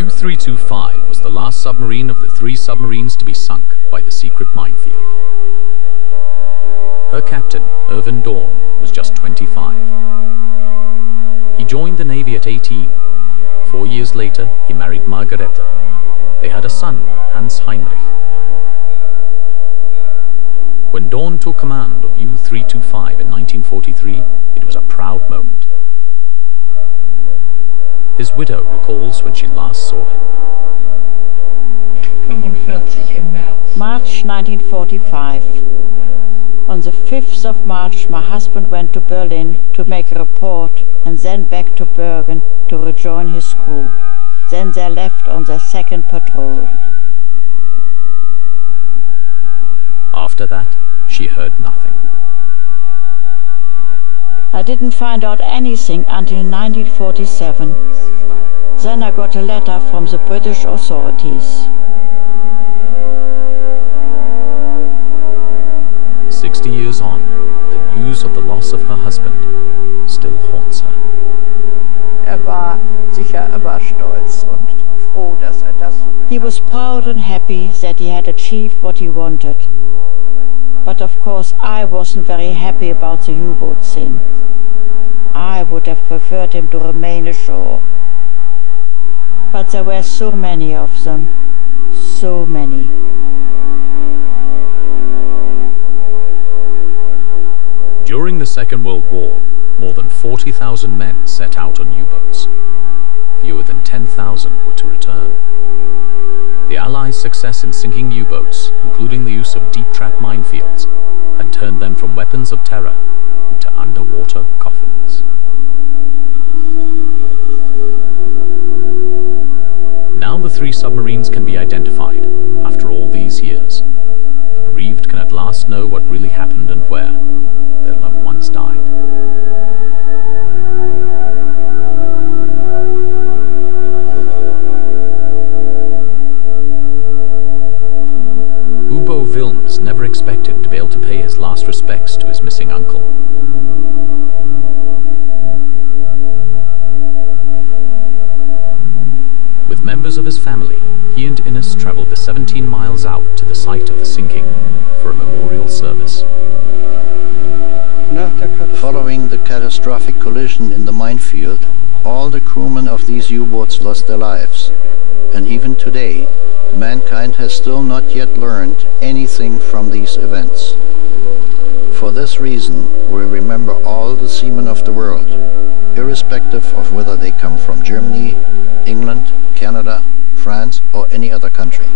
U-325 was the last submarine of the 3 submarines to be sunk by the secret minefield. Her captain, Irvin Dorn, was just 25. He joined the Navy at 18. 4 years later, he married Margareta. They had a son, Hans Heinrich. When Dorn took command of U-325 in 1943, it was a proud moment. His widow recalls when she last saw him. 45 im März. March 1945. On the 5th of March, my husband went to Berlin to make a report and then back to Bergen to rejoin his crew. Then they left on their second patrol. After that, she heard nothing. I didn't find out anything until 1947. Then I got a letter from the British authorities. 60 years on, the news of the loss of her husband still haunts her. War sicher immer stolz und froh, dass das so. He was proud and happy that he had achieved what he wanted. But of course, I wasn't very happy about the U-boat thing. I would have preferred him to remain ashore. But there were so many of them. So many. During the Second World War, more than 40,000 men set out on U-boats. Fewer than 10,000 were to return. The Allies' success in sinking U-boats, including the use of deep-trap minefields, had turned them from weapons of terror into underwater coffins. Now the 3 submarines can be identified, after all these years. The bereaved can at last know what really happened and where their loved ones died. Wilms never expected to be able to pay his last respects to his missing uncle. With members of his family, he and Ines traveled the 17 miles out to the site of the sinking for a memorial service. Following the catastrophic collision in the minefield, all the crewmen of these U-boats lost their lives. And even today, mankind has still not yet learned anything from these events. For this reason, we remember all the seamen of the world, irrespective of whether they come from Germany, England, Canada, France, or any other country.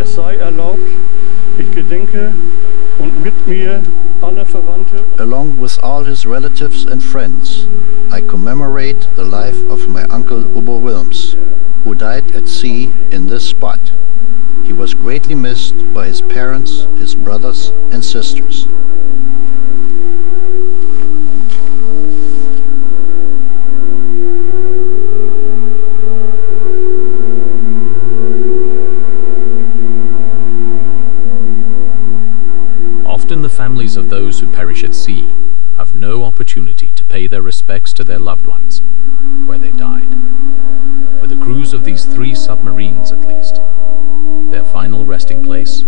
Es sei erlaubt, ich gedenke und mit mir alle Verwandte. Along with all his relatives and friends, I commemorate the life of my uncle U-bott Wilms, who died at sea in this spot. He was greatly missed by his parents, his brothers and sisters. Often the families of those who perish at sea have no opportunity to pay their respects to their loved ones where they died. For the crews of these 3 submarines, at least, their final resting place